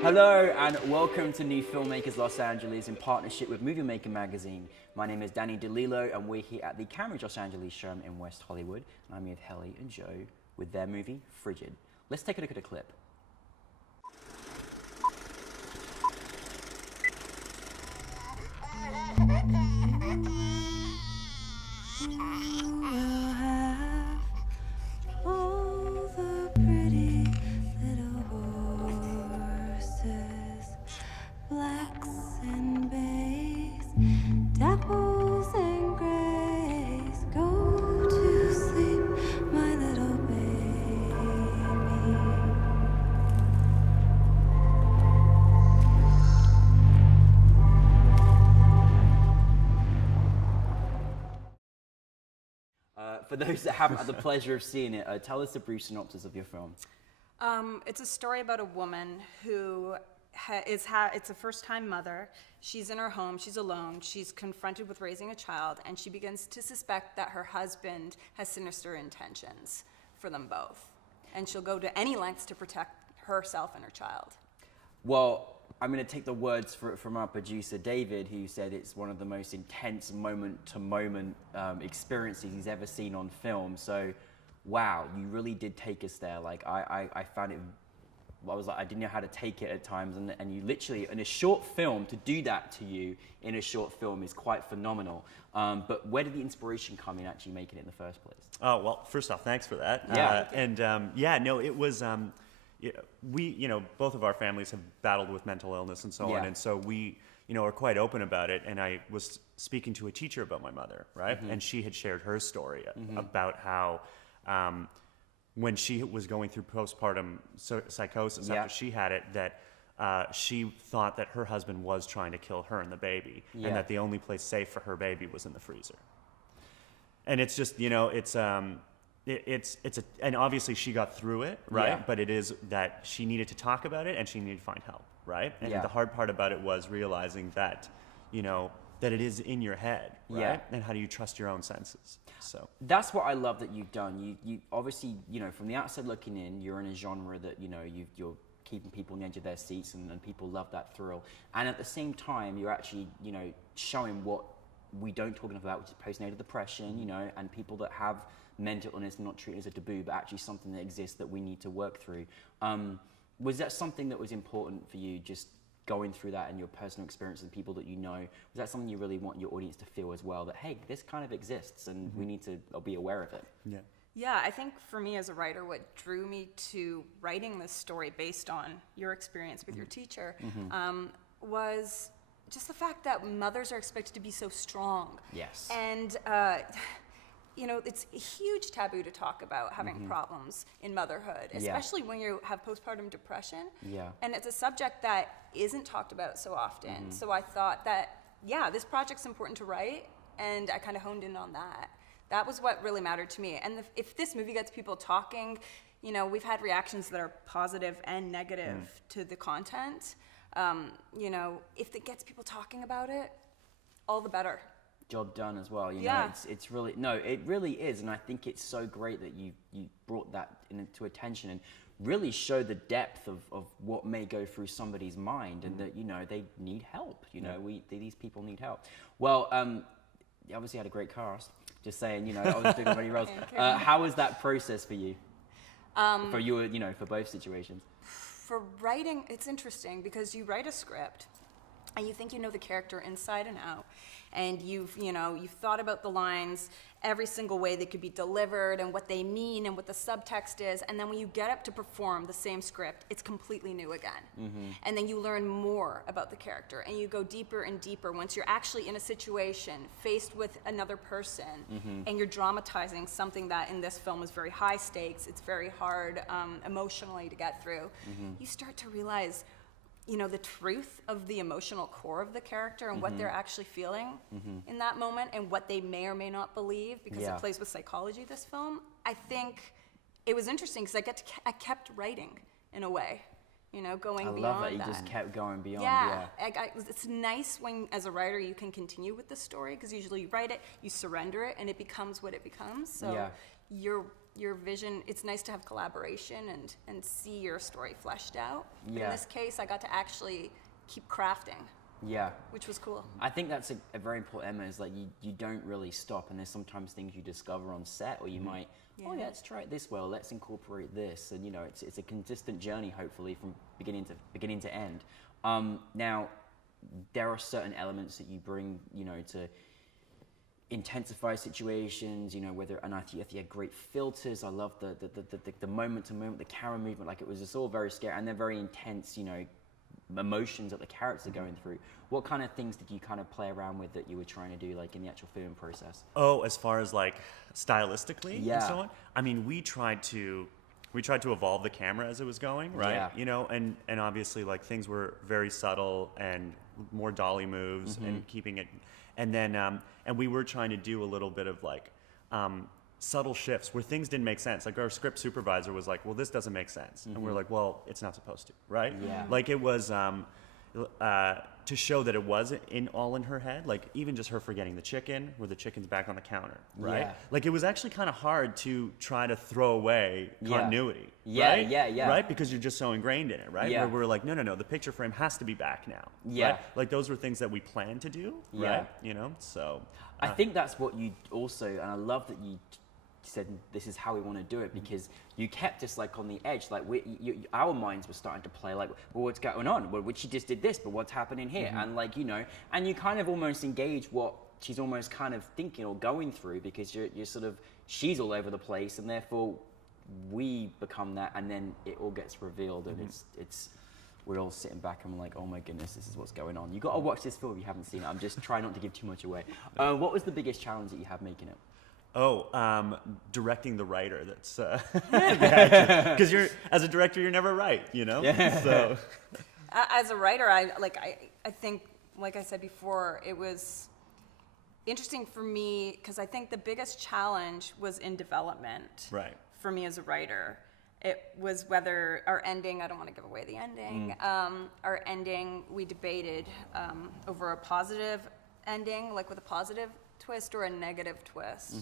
Hello and welcome to New Filmmakers Los Angeles in partnership with Movie Maker magazine. My name is Danny DeLillo and we're here at the Cambridge Los Angeles showroom in West Hollywood. And I'm here with Heli and Joe with their movie, Frigid. Let's take a look at a clip. For those that haven't had the pleasure of seeing it, tell us a brief synopsis of your film. It's a story about a woman who it's a first-time mother. She's in her home, she's alone, she's confronted with raising a child, and she begins to suspect that her husband has sinister intentions for them both. And she'll go to any lengths to protect herself and her child. Well, I'm going to take the words from our producer, David, who said it's one of the most intense moment-to-moment experiences he's ever seen on film. So, wow, you really did take us there. Like, I found it, I was like, I didn't know how to take it at times. And you literally, in a short film, to do that to you in a short film is quite phenomenal. But where did the inspiration come in actually making it in the first place? Oh, well, first off, thanks for that. Yeah. It was... we, both of our families have battled with mental illness and so on, and so we, are quite open about it. And I was speaking to a teacher about my mother, right? Mm-hmm. And she had shared her story about how when she was going through postpartum psychosis after she had it, that she thought that her husband was trying to kill her and the baby, and that the only place safe for her baby was in the freezer. And it's just, and obviously she got through it, right? Yeah. But it is that she needed to talk about it and she needed to find help, right? And the hard part about it was realizing that, that it is in your head, right? Yeah. And how do you trust your own senses? So that's what I love that you've done. You obviously, from the outside looking in, you're in a genre that, you're keeping people on the edge of their seats and people love that thrill. And at the same time, you're actually, showing what we don't talk enough about, which is postnatal depression, and people that have mental illness not treated as a taboo, but actually something that exists that we need to work through. Was that something that was important for you, just going through that and your personal experience and people that you know? Was that something you really want your audience to feel as well, that, hey, this kind of exists and we need to be aware of it? Yeah. Yeah, I think for me as a writer, what drew me to writing this story based on your experience with your teacher was just the fact that mothers are expected to be so strong. Yes. And, it's a huge taboo to talk about having problems in motherhood, especially when you have postpartum depression. Yeah. And it's a subject that isn't talked about so often. So I thought that, this project's important to write, and I kind of honed in on that. That was what really mattered to me. And if this movie gets people talking, we've had reactions that are positive and negative to the content. If it gets people talking about it, all the better. Job done as well. It's really, it really is. And I think it's so great that you brought that into attention and really show the depth of what may go through somebody's mind and that, they need help. These people need help. Well, you obviously had a great cast. Just saying, I was doing many roles. How was that process for you? For you, for both situations? For writing, it's interesting because you write a script and you think you know the character inside and out, and you've thought about the lines, every single way they could be delivered and what they mean and what the subtext is, and then when you get up to perform the same script, it's completely new again. And then you learn more about the character and you go deeper and deeper once you're actually in a situation faced with another person and you're dramatizing something that in this film is very high stakes, it's very hard emotionally to get through. You start to realize the truth of the emotional core of the character and what they're actually feeling in that moment and what they may or may not believe, because it plays with psychology, this film. I think it was interesting because I kept writing in a way, going beyond that. I love that you just kept going beyond. It's nice when, as a writer, you can continue with the story, because usually you write it, you surrender it, and it becomes what it becomes. So you're your vision, it's nice to have collaboration and see your story fleshed out. Yeah. In this case, I got to actually keep crafting, Yeah. which was cool. I think that's a very important element, is like you don't really stop, and there's sometimes things you discover on set, or you might, oh yeah, let's try it this way, or let's incorporate this, and you know, it's a consistent journey, hopefully, from beginning to end. Now, there are certain elements that you bring, you know, to intensify situations, you know, and I think you had great filters. I love the moment to moment, the camera movement, like it was just all very scary, and they're very intense, you know, emotions that the characters are going through. What kind of things did you kind of play around with that you were trying to do, like in the actual filming process? Oh, as far as like stylistically Yeah. and so on. I mean, we tried to evolve the camera as it was going, right? Yeah. You know, and obviously like things were very subtle and more dolly moves and keeping it, and then and we were trying to do a little bit of like subtle shifts where things didn't make sense. Like our script supervisor was like, well, this doesn't make sense. And we're like, well, it's not supposed to, right? Yeah. Like it was to show that it wasn't all in her head, like even just her forgetting the chicken, where the chicken's back on the counter, right? Yeah. Like it was actually kind of hard to try to throw away continuity, Yeah, right? yeah. Right? Because you're just so ingrained in it, right? Yeah. Where we're like, no, the picture frame has to be back now. Yeah. Right? Like those were things that we planned to do, Yeah. right? You know, so. I think that's what you also, and I love that you said this is how we want to do it, because you kept us like on the edge, like our minds were starting to play like, well, what's going on? Well, she just did this, but what's happening here? And like, you know, and you kind of almost engage what she's almost kind of thinking or going through, because you're sort of, she's all over the place, and therefore we become that, and then it all gets revealed, and it's we're all sitting back and we're like, oh my goodness, this is what's going on. You got to watch this film if you haven't seen it. I'm just trying not to give too much away. What was the biggest challenge that you had making it? Directing the writer. That's because as a director, you're never right, you know. Yeah. So As a writer, I think, like I said before, it was interesting for me because I think the biggest challenge was in development. Right. For me as a writer, it was whether our ending. I don't want to give away the ending. Our ending, we debated over a positive ending, like with a positive twist, or a negative twist.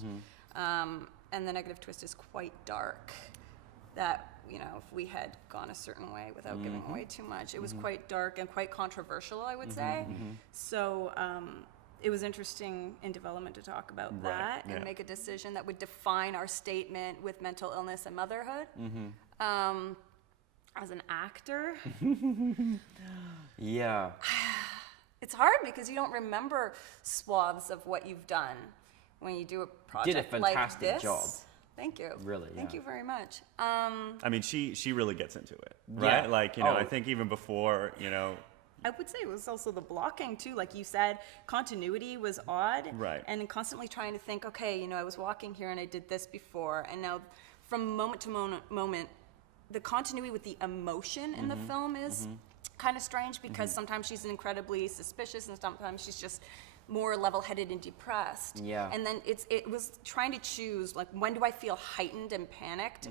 And the negative twist is quite dark. That, you know, if we had gone a certain way without giving away too much, it was quite dark and quite controversial, I would say. So it was interesting in development to talk about that and make a decision that would define our statement with mental illness and motherhood. As an actor, Yeah. it's hard because you don't remember swaths of what you've done when you do a project Did a like fantastic this. job. Thank you. Really, Thank yeah. you very much. I mean, she really gets into it, Yeah. right? Like, you know, Oh. I think even before, you know. I would say it was also the blocking too. Like you said, continuity was odd. Right. And constantly trying to think, okay, you know, I was walking here and I did this before. And now from moment to moment, the continuity with the emotion in the film is kind of strange, because sometimes she's incredibly suspicious and sometimes she's just more level-headed and depressed. Yeah. And then it was trying to choose, like, when do I feel heightened and panicked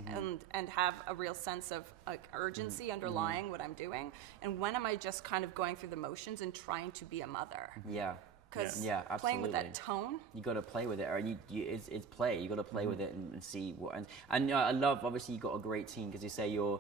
and have a real sense of like urgency underlying what I'm doing, and when am I just kind of going through the motions and trying to be a mother? Yeah. Because Yeah, playing with absolutely. that tone. You got to play with it, or it's play. You got to play with it and see what. And I love, obviously, you got a great team, because you say you're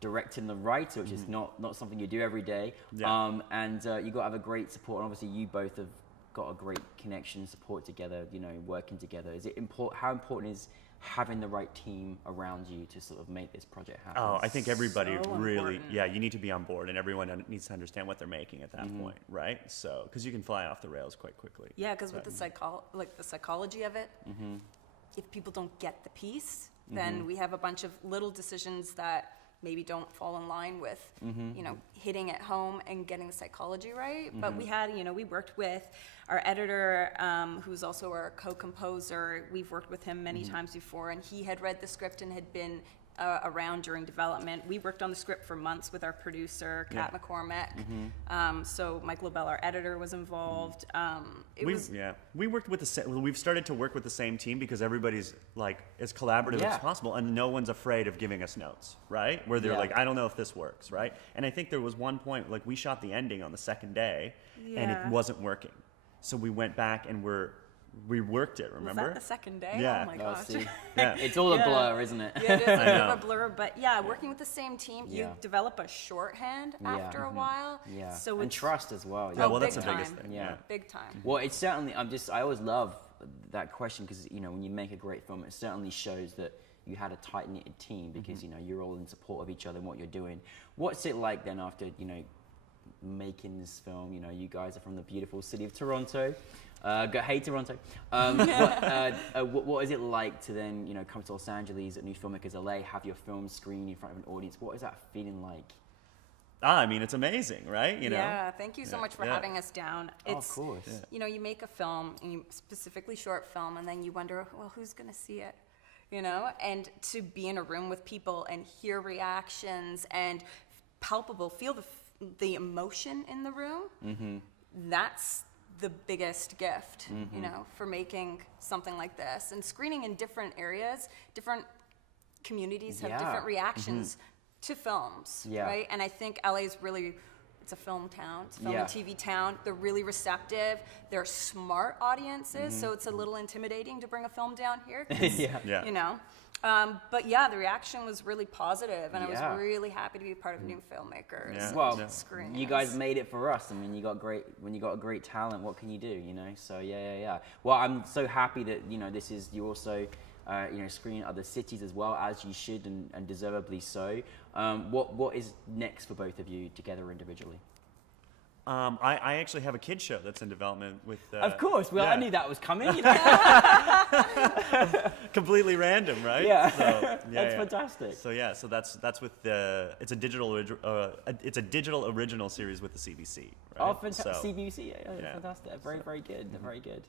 directing the writer, which is not something you do every day. Yeah. And you got to have a great support. And obviously, you both have got a great connection, support together. You know, working together. Is it important? How important is having the right team around you to sort of make this project happen? Oh, I think everybody So really, important. you need to be on board, and everyone needs to understand what they're making at that point, right? So, because you can fly off the rails quite quickly. Yeah, because with the psychology of it, if people don't get the piece, then we have a bunch of little decisions that maybe don't fall in line with, you know, hitting it home and getting the psychology right. But we had, you know, we worked with our editor, who's also our co-composer. We've worked with him many times before, and he had read the script and had been around during development. We worked on the script for months with our producer, Kat McCormack. So Mike Lobel, our editor, was involved. We worked with we've started to work with the same team, because everybody's like as collaborative Yeah. as possible, and no one's afraid of giving us notes, right? Where they're Yeah. like, I don't know if this works, right? And I think there was one point, like we shot the ending on the second day, and it Yeah. wasn't working. So we went back and we're reworked it, remember? Was that the second day? Yeah. Oh my Oh, gosh. see. Yeah. It's all a Yeah. blur, isn't it? Yeah, it is a bit know. of a blur, but yeah, working with the same team, you Yeah. develop a shorthand Yeah. after a while. Yeah. So and it's trust as well. Yeah, Oh, well, that's the big biggest time. thing. Yeah. Yeah. big time. Well, it's certainly. I always love that question because when you make a great film, it certainly shows that you had a tight knitted team because you're all in support of each other and what you're doing. What's it like then after making this film? You guys are from the beautiful city of Toronto. Hey Toronto. What is it like to then come to Los Angeles at NewFilmmakers LA, have your film screened in front of an audience? What is that feeling like? I mean, it's amazing, right? Yeah, thank you so much for Yeah. having us down. Oh, of course. Yeah. You make a film, and specifically short film, and then you wonder, well, who's going to see it? And to be in a room with people and hear reactions and palpable, feel the emotion in the room, that's the biggest gift, for making something like this. And screening in different areas, different communities have Yeah. different reactions to films, Yeah. right? And I think LA's really, it's a film town, it's a film Yeah. and TV town. They're really receptive. They're smart audiences, so it's a little intimidating to bring a film down here. 'Cause, Yeah. But yeah, the reaction was really positive, and I Yeah. was really happy to be part of New Filmmakers. Yeah. Well, Screenings. you guys made it for us. I mean, when you got a great talent, what can you do? So yeah. Well, I'm so happy that you also screen other cities as well, as you should and deservedly so. What is next for both of you together individually? I actually have a kid show that's in development with. Of course. Well, I yeah. knew that was coming. Completely random, right? Yeah. So, yeah, That's yeah. fantastic. So that's with it's a digital original series with the CBC. Right? Oh, fantastic. So, CBC. Yeah, Yeah. fantastic. Very, very good. Very good.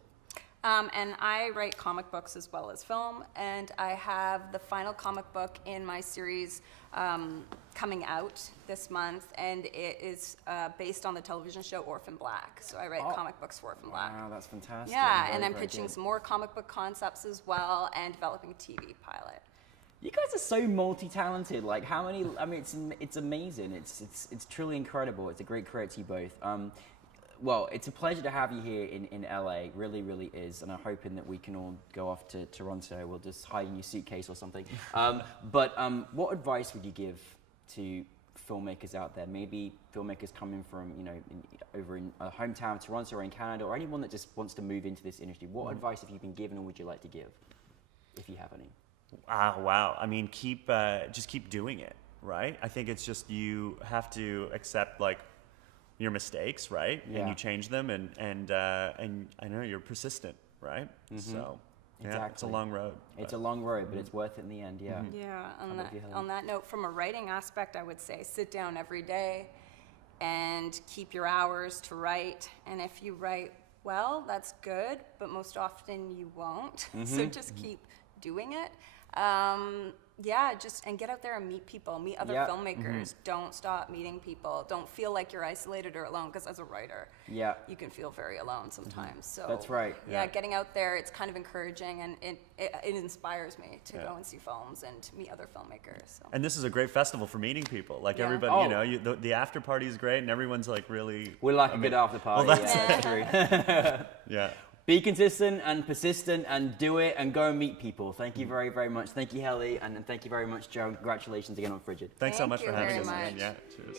And I write comic books as well as film, and I have the final comic book in my series coming out this month, and it is based on the television show Orphan Black. So I write comic books for Orphan Black. Wow, that's fantastic. Yeah, Very, and I'm very pitching good. some more comic book concepts as well, and developing a TV pilot. You guys are so multi-talented. Like, how many? I mean, it's amazing. It's truly incredible. It's a great credit to you both. Well, it's a pleasure to have you here in LA. Really, really is. And I'm hoping that we can all go off to Toronto. We'll just hide in your suitcase or something. But what advice would you give to filmmakers out there? Maybe filmmakers coming from, over in a hometown, Toronto or in Canada, or anyone that just wants to move into this industry. What advice have you been given or would you like to give, if you have any? Wow. I mean, just keep doing it, right? I think it's just you have to accept your mistakes, right? Yeah. And you change them, and I know you're persistent, right? So yeah, it's a Exactly. long road. It's a long road, but it's worth it in the end. Yeah. Yeah, about you, Heli? on that note, from a writing aspect, I would say sit down every day and keep your hours to write. And if you write well, that's good, but most often you won't. So just keep doing it. And get out there and meet people, meet other Yeah. filmmakers. Don't stop meeting people. Don't feel like you're isolated or alone, because as a writer, Yeah. you can feel very alone sometimes. So That's right. Yeah, getting out there, it's kind of encouraging, and it inspires me to go and see films and meet other filmmakers. So. And this is a great festival for meeting people. Like Yeah. everybody, Oh. the after party is great, and everyone's really. We're like a good after party. Well, that's true. Yeah. Be consistent and persistent and do it and go and meet people. Thank you very, very much. Thank you, Heli, and thank you very much, Joe. Congratulations again on Frigid. Thanks so Thank much you for having very us. much. Yeah. Cheers.